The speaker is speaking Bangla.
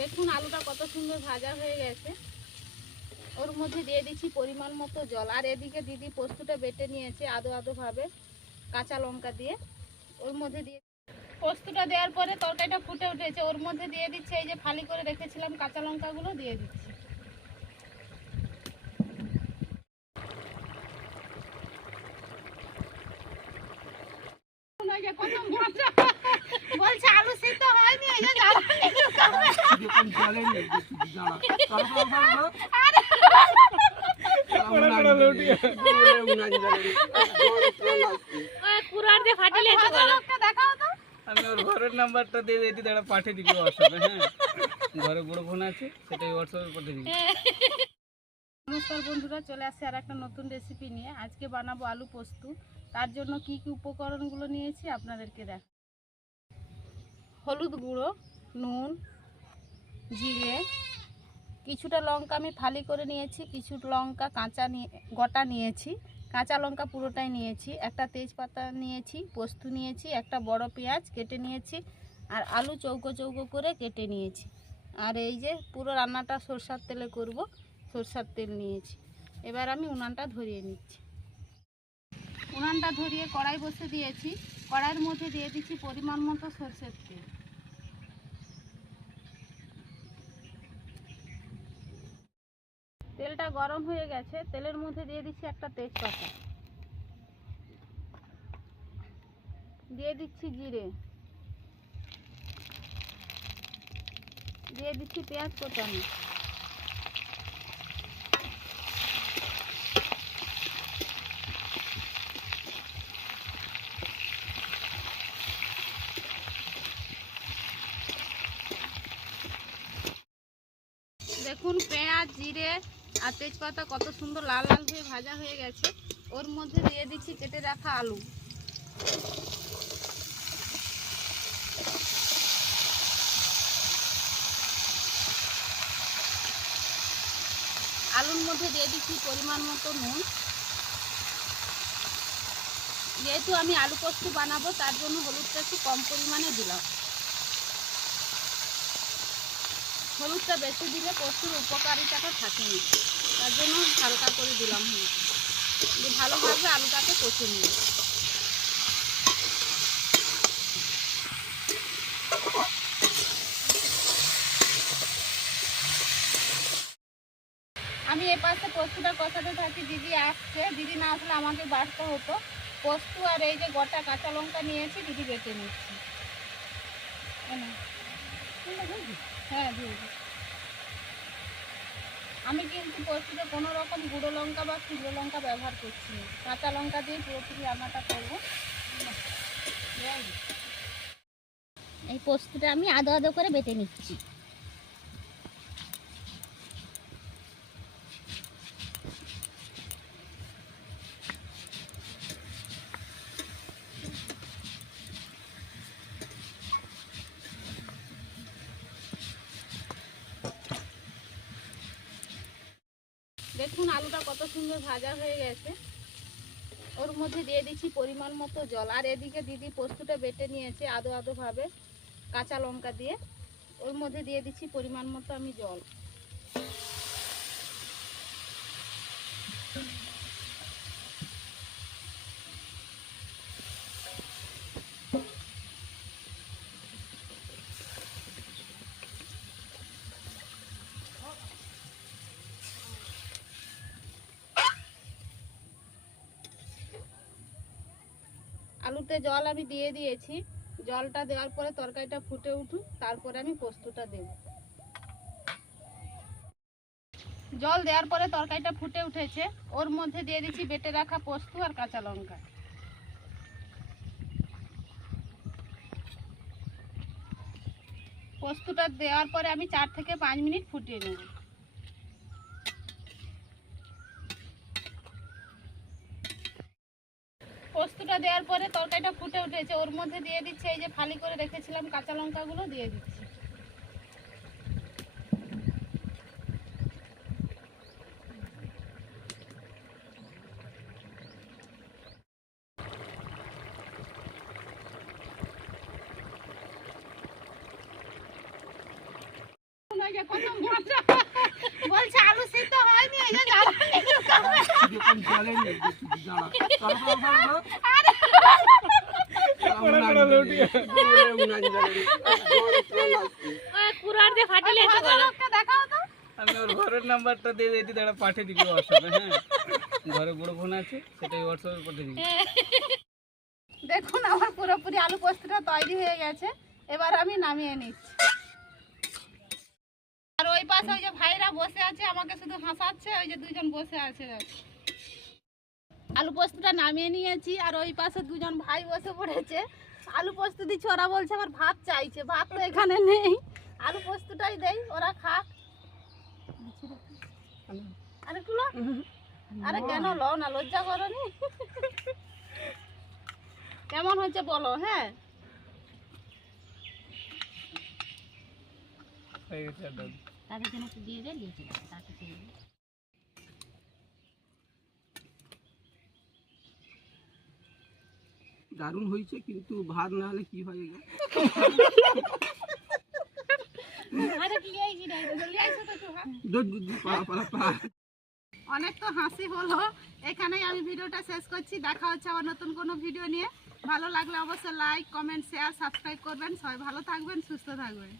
দেখুন আলুটা কত সুন্দর ভাজা হয়ে গেছে। ওর মধ্যে দিয়ে দিচ্ছি পরিমাণ মতো জল। আর এদিকে দিদি পোস্তটা বেটে নিয়েছে আদো আদো ভাবে কাঁচা লঙ্কা দিয়ে। ওর মধ্যে দিয়ে পোস্তটা দেওয়ার পরে তরকারিটা ফুটে উঠেছে। ওর মধ্যে দিয়ে দিচ্ছে এই যে ফালি করে রেখেছিলাম কাঁচা লঙ্কাগুলো দিয়ে দিচ্ছি ওই যে কত মজা। আমি ওর ঘরের নাম্বারটা দিয়ে পাঠিয়ে হোয়াটসঅ্যাপে হ্যাঁ ঘরে বড় ফোন আছে সেটাই হোয়াটসঅ্যাপে পাঠিয়ে দিবি নমস্কার বন্ধুরা, চলে আসছে আর একটা নতুন রেসিপি নিয়ে। আজকে বানাবো আলু পোস্ত। তার জন্য কি কি উপকরণগুলো নিয়েছি আপনাদেরকে দেখ হলুদ গুঁড়ো, নুন, জিরে, কিছুটা লঙ্কা আমি ফালি করে নিয়েছি, কিছু লঙ্কা কাঁচা নিয়ে গোটা নিয়েছি। কাঁচা লঙ্কা পুরোটাই নিয়েছি, একটা তেজপাতা নিয়েছি, পোস্ত নিয়েছি, একটা বড় পেঁয়াজ কেটে নিয়েছি, আর আলু চৌকো চৌকো করে কেটে নিয়েছি। আর এই যে পুরো রান্নাটা সরষার তেলে করব। সরষার তেল নিয়েছি। এবার আমি উনানটা ধরিয়ে নিচ্ছি। উনানটা ধরিয়ে কড়াই বসে দিয়েছি। কড়াইয়ের মধ্যে দিয়ে দিচ্ছি পরিমাণ মতো সরষের তেল। তেলটা গরম হয়ে গেছে। তেলের মধ্যে দিয়ে দিচ্ছি একটা তেজপাতা। দিয়ে দিচ্ছি জিরে। দিয়ে দিচ্ছি পেঁয়াজ কোচানো দেখুন পেঁয়াজ, জিরে আর তেজপাতা কত সুন্দর লাল লাল হয়ে ভাজা হয়ে গেছে। ওর মধ্যে দিয়ে দিচ্ছি কেটে রাখা আলু। আলুর মধ্যে দিয়ে দিচ্ছি পরিমাণ মতো নুন। যেহেতু আমি আলু পোস্ত বানাবো, তার জন্য হলুদটা একটু কম পরিমাণে দিলাম। হলুদটা বেশি দিলে প্রচুর উপকারিতাটা থাকে। তার জন্য হালকা করে দিলাম হলুদ। ভালোভাবে আলুটাকে কষে নিই আমি এ পাশে পোস্তুটা কষাতে থাকি, দিদি আসছে। দিদি না আসলে আমাকে বাড়তে হতো। পোস্ত আর এই যে গোটা কাঁচা লঙ্কা নিয়েছি, দিদি বেটে নিচ্ছি। হ্যাঁ আমি কিন্তু পরশুতে কোনো রকম গুঁড়ো লঙ্কা বা শুকনো লঙ্কা ব্যবহার করছি না। কাঁচা লঙ্কা দিয়ে পুরোপুরি রান্নাটা করব। এই পোস্তটা আমি আদো আদো করে বেটে নিচ্ছি। দেখুন আলুটা কত সুন্দর ভাজা হয়ে গেছে। ওর মধ্যে দিয়ে দিচ্ছি পরিমাণ মতো জল। আর এদিকে দিদি পোস্তটা বেটে নিয়েছে আদো আদো ভাবে কাঁচা লঙ্কা দিয়ে। ওর মধ্যে দিয়ে দিচ্ছি পরিমাণ মতো আমি জল। আলুতে জল আমি দিয়ে দিয়েছি। জলটা দেওয়ার পরে তরকারিটা ফুটে উঠুক, তারপরে আমি পোস্তটা দেব। জল দেওয়ার পরে তরকারিটা ফুটে উঠেছে। ওর মধ্যে দিয়ে দিচ্ছি বেটে রাখা পোস্ত আর কাঁচা লঙ্কা। পোস্তটা দেওয়ার পরে আমি চার থেকে পাঁচ মিনিট ফুটিয়ে নেব। পোস্তটা দেওয়ার পরে তরকারিটা ফুটে উঠেছে। ওর মধ্যে দিয়ে দিচ্ছে এই যে ফালি করে রেখেছিলাম, কাঁচা লঙ্কাগুলো দিয়ে দিচ্ছি। বলছে, আলু সিদ্ধ হয়নি, এই যে আমি ওর ঘরের নাম্বারটা দিয়ে পাঠিয়ে দিবি হোয়াটসঅ্যাপে হ্যাঁ। ঘরে বড় ফোন আছে সেটাই হোয়াটসঅ্যাপে পাঠিয়ে দিবি। দেখুন আমার পুরোপুরি আলু পোস্তটা তৈরি হয়ে গেছে। এবার আমি নামিয়ে নিচ্ছি। আর ওই পাশে ওই যে ভাইরা বসে আছে আমাকে শুধু হাসাচ্ছে ওই যে দুজন বসে আছে। আলু পোস্তটা নামিয়ে নিয়েছি আর ওই পাশে দুজন ভাই বসে পড়েছে। আলু পোস্ত দিচ্ছি ওরা বলছে আমার ভাত চাইছে ভাত তো এখানে নেই। আলু পোস্তটাই দেই ওরা খাক। আরে একটু আরে কেন লো না লজ্জা করনি? কেমন হচ্ছে বলো হ্যাঁ। তাদের জন্য দিয়ে দিয়ে দিয়েছি তাকে দিয়ে দিই। দারুণ হয়েছে কিন্তু ভাত না হলে কি হয় হ্যাঁ। অনেক তো হাসি হলো। এখানেই আমি ভিডিওটা শেষ করছি। দেখা হচ্ছে আবার নতুন কোনো ভিডিও নিয়ে। ভালো লাগলে অবশ্যই লাইক কমেন্ট শেয়ার সাবস্ক্রাইব করবেন। সবাই ভালো থাকবেন সুস্থ থাকবেন।